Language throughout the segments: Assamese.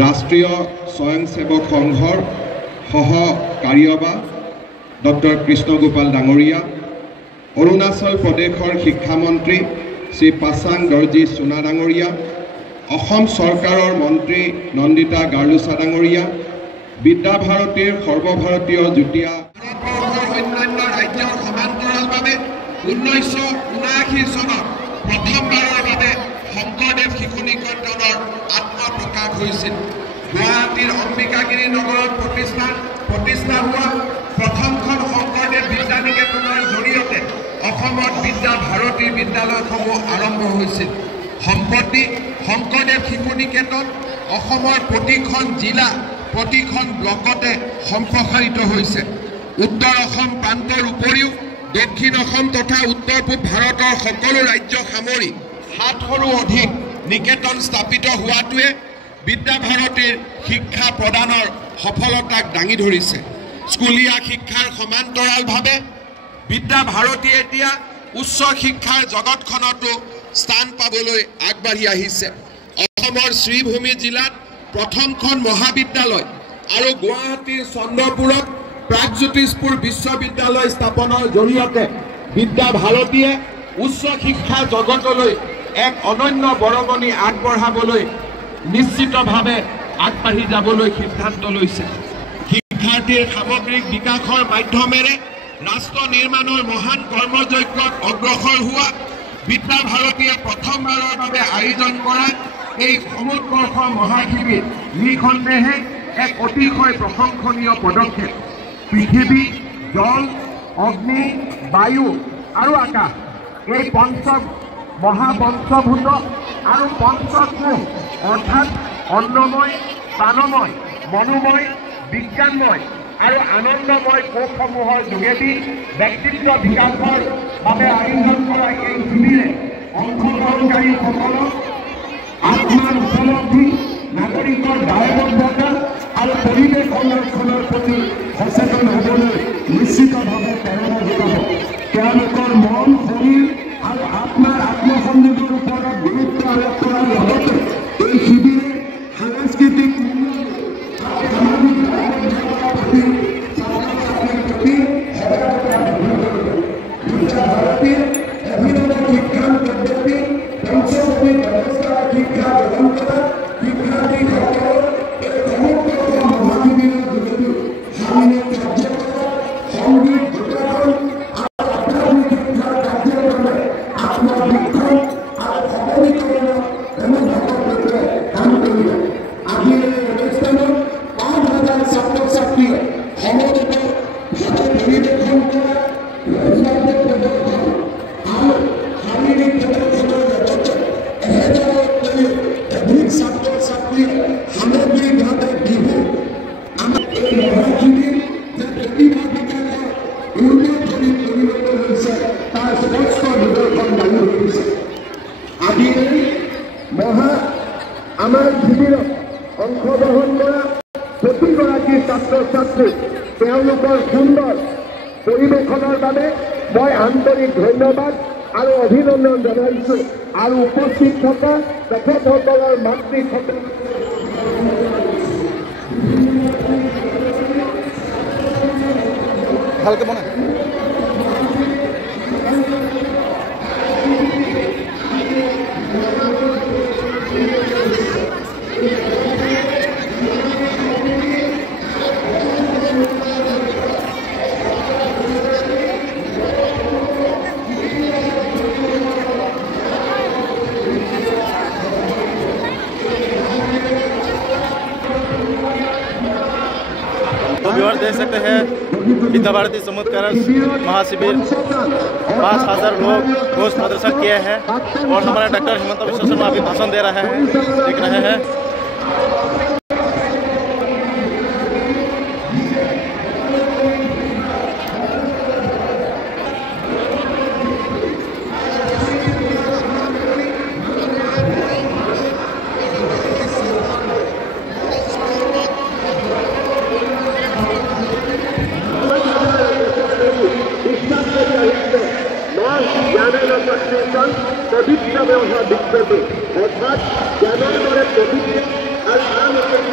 ৰাষ্ট্ৰীয় স্বয়ংসেৱক সংঘৰ সহ কাৰ্যবাহ ডক্টৰ কৃষ্ণগোপাল ডাঙৰীয়া, অৰুণাচল প্ৰদেশৰ শিক্ষামন্ত্ৰী শ্ৰী পাছাং দৰ্জী সোনা ডাঙৰীয়া, অসম চৰকাৰৰ মন্ত্ৰী নন্দিতা গাৰ্লুচা ডাঙৰীয়া, বিদ্যা ভাৰতীৰ সৰ্বভাৰতীয় যুটীয়া অন্যান্য ৰাজ্যৰ সমান্তৰালভাৱে 1979 চনত প্ৰথমবাৰৰ বাবে শংকৰদেৱ শিশু নিকেতনৰ আত্মপ্ৰকাশ হৈছিল। গুৱাহাটীৰ অম্বিকাগিৰি নগৰত প্ৰতিষ্ঠা হোৱা প্ৰথমখন শংকৰদেৱ বিদ্যা নিকেতনৰ জৰিয়তে অসমত বিদ্যা ভাৰতীৰ বিদ্যালয়সমূহ আৰম্ভ হৈছিল। সম্প্ৰতি শংকৰদেৱ শিশু নিকেতন অসমৰ প্ৰতিখন জিলা প্ৰতিখন ব্লকতে সম্প্ৰসাৰিত হৈছে। উত্তৰ অসম প্ৰান্তৰ উপৰিও দক্ষিণ অসম তথা উত্তৰ পূব ভাৰতৰ সকলো ৰাজ্য সামৰি 7শৰো অধিক নিকেতন স্থাপিত হোৱাটোৱে বিদ্যা ভাৰতীৰ শিক্ষা প্ৰদানৰ সফলতাক দাঙি ধৰিছে। স্কুলীয়া শিক্ষাৰ সমান্তৰালভাৱে বিদ্যা ভাৰতীয়ে এতিয়া উচ্চ শিক্ষাৰ জগতখনতো স্থান পাবলৈ আগবাঢ়ি আহিছে। অসমৰ শ্ৰীভূমি জিলাত প্ৰথমখন মহাবিদ্যালয় আৰু গুৱাহাটীৰ চন্দ্ৰপুৰত প্ৰাগজ্যোতিষপুৰ বিশ্ববিদ্যালয় স্থাপনৰ জৰিয়তে বিদ্যা ভাৰতীয়ে উচ্চ শিক্ষা জগতলৈ এক অনন্য বৰঙণি আগবঢ়াবলৈ নিশ্চিতভাৱে আগবাঢ়ি যাবলৈ সিদ্ধান্ত লৈছে। শিক্ষাৰ্থীৰ সামগ্ৰিক বিকাশৰ মাধ্যমেৰে ৰাষ্ট্ৰ নিৰ্মাণৰ মহান কৰ্মযজ্ঞত অগ্ৰসৰ হোৱা বিদ্যা ভাৰতীয়ে প্ৰথমবাৰৰ বাবে আয়োজন কৰা এই সমুৎকৰ্ষ মহাশিবিৰ নিঃসন্দেহে এক অতিশয় প্ৰশংসনীয় পদক্ষেপ। পৃথিৱী, জল, অগ্নি, বায়ু আৰু আকাশ এই মহাপঞ্চভূত আৰু পঞ্চকোষ অৰ্থাৎ অন্নময়, প্ৰাণময়, মনোময়, বিজ্ঞানময় আৰু আনন্দময় কোষসমূহৰ যোগেদি ব্যক্তিত্ব বিকাশৰ বাবে আয়োজন কৰা এই শিবিৰে অংশগ্ৰহণকাৰীসকলক আত্মাৰ উপলব্ধি, নাগৰিকৰ দায়বদ্ধতা আৰু পৰিৱেশ সংৰক্ষণৰ প্ৰতি সচেতন হ'বলৈ নিশ্চিতভাৱে প্ৰেৰণা যোগাব। তেওঁলোকৰ মন, শৰীৰ আৰু আত্মাৰ আত্মসন্নিধিৰ ওপৰত গুৰুত্ব আৰোপ কৰাৰ লগতে এই শিবিৰে সাংস্কৃতিক আমাৰ শিবিৰত অংশগ্ৰহণ কৰা প্ৰতিগৰাকী ছাত্ৰ ছাত্ৰীক তেওঁলোকৰ সুন্দৰ পৰিৱেশনৰ বাবে মই আন্তৰিক ধন্যবাদ আৰু অভিনন্দন জনাইছোঁ আৰু উপস্থিত থকা তেখেতসকলৰ মাতৃসকল ভালকে বনাই व्यूअर देख सकते हैं विद्या भारती समुद्र महाशिविर 5000 लोग रोज प्रदर्शन किए हैं और हमारे डॉक्टर हेमंत बिश्व शर्मा अभी भाषण दे रहे हैं, देख रहे हैं। पवित्र व्यवहार दिखते अर्थात ज्ञान प्रतिक्रिया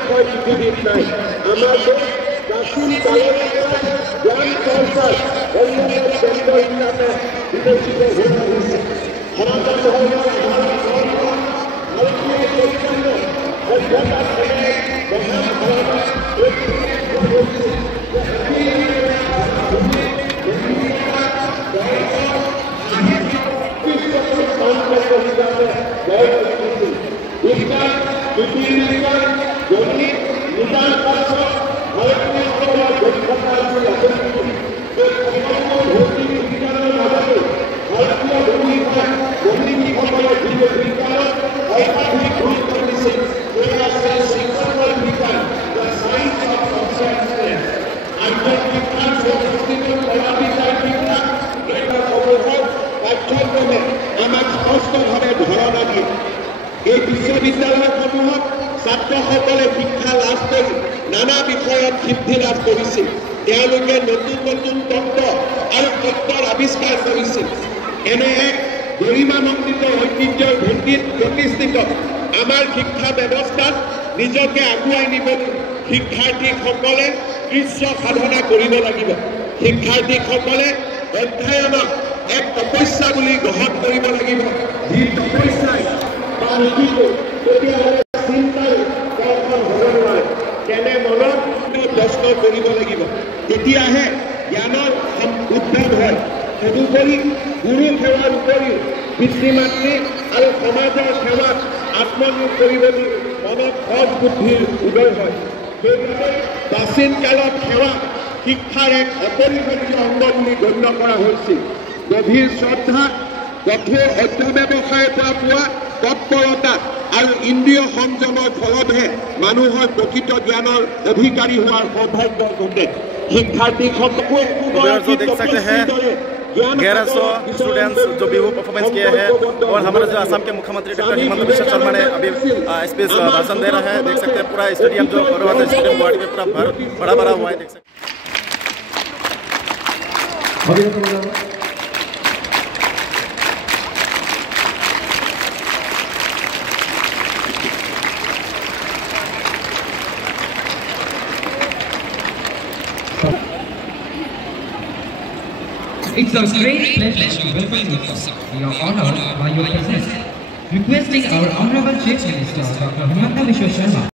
বিষয় পৃথিবীত নাই। আমাৰ দেশ প্ৰাচীন কালৰ পৰা জ্ঞান চৰ্চাৰ অন্যান্য কেন্দ্ৰ হিচাপে বিকশিত হৈ আহিছে। সনাতন ধৰ্মৰ ভাৰতীয় চৈতন্য সভ্যতাৰ মহান ধাৰণা বিজ্ঞান জ্যোতিৰ্বিজ্ঞান গণিত নিদান শাস্ত্ৰ ভাৰতীয়সকলৰ দক্ষতা আছিল ভৌতিক বিজ্ঞানৰ মাজতে ভাৰতীয় গণিতসকলে যিটো বিজ্ঞানত অত্যাধিক গুৰুত্ব দিছিল সেয়া আছিল শিক্ষাৰ বিজ্ঞান দ্য সায়েন্স অফ কনচিয়াছনেছ। আধ্যাত্মিক বিজ্ঞান সংস্কৃতিৰ কলাবিদ্যাৰ বিজ্ঞান এইসমূহৰ পাঠ্যক্ৰমে আমাক স্পষ্টভাৱে ধাৰণা দিয়ে। এই বিশ্ববিদ্যালয়সমূহত ছাত্ৰসকলে শিক্ষা লাভ কৰি নানা বিষয়ত সিদ্ধি লাভ কৰিছিল। তেওঁলোকে নতুন নতুন তত্ত্ব আৰু তত্ত্বৰ আৱিষ্কাৰ কৰিছিল। এনে এক গৰিমামণ্ডিত ঐতিহ্যৰ ভেটিত প্ৰতিষ্ঠিত আমাৰ শিক্ষা ব্যৱস্থাত নিজকে আগুৱাই নিবলৈ শিক্ষাৰ্থীসকলে কৃচ্ছ সাধনা কৰিব লাগিব। শিক্ষাৰ্থীসকলে অধ্যয়নক এক তপস্যা বুলি গ্ৰহণ কৰিব লাগিব। যি তপস্যাই তেতিয়াহ'লে চিন্তাৰ দৰ্শন হ'ব নোৱাৰে। তেনে মনত প্ৰশ্ন কৰিব লাগিব, তেতিয়াহে জ্ঞানৰ উদ্ভৱ হয়। তদুপৰি গুৰু সেৱাৰ উপৰিও পিতৃ মাতৃ আৰু সমাজৰ সেৱাত আত্মনিয়োগ কৰিবলৈ মনত সৎ বুদ্ধিৰ উদয় হয়। সেইবাবে প্ৰাচীন কালত সেৱা শিক্ষাৰ এক অপৰিহাৰ্য অংগ বুলি গণ্য কৰা হৈছিল। গভীৰ শ্ৰদ্ধা, কঠোৰ অধ্যৱসায়ৰ পৰা পোৱা তৎপৰতা আৰু ইন্দ্ৰিয় সংযমৰ ফলতহে মানুহৰ প্ৰকৃত জ্ঞানৰ অধিকাৰী হোৱাৰ সৌভাগ্য ঘটে। শিক্ষাৰ্থীসকলে 1100 स्टूडेंट्स जो बिहू परफॉर्मेंस किए हैं और हमारे जो असम के मुख्यमंत्री डॉक्टर हिमंत बिश्व शर्मा ने अभी स्पीच भाषण दे रहा है। देख सकते हैं पूरा स्टेडियम जो स्टेडियम गुवाहाटी में पूरा बड़ा हुआ है। देख सकते It's a great pleasure to welcome you, sir. We are honored by your presence. Requesting our Honorable Chief Minister, Dr. Himanta Biswa Sharma,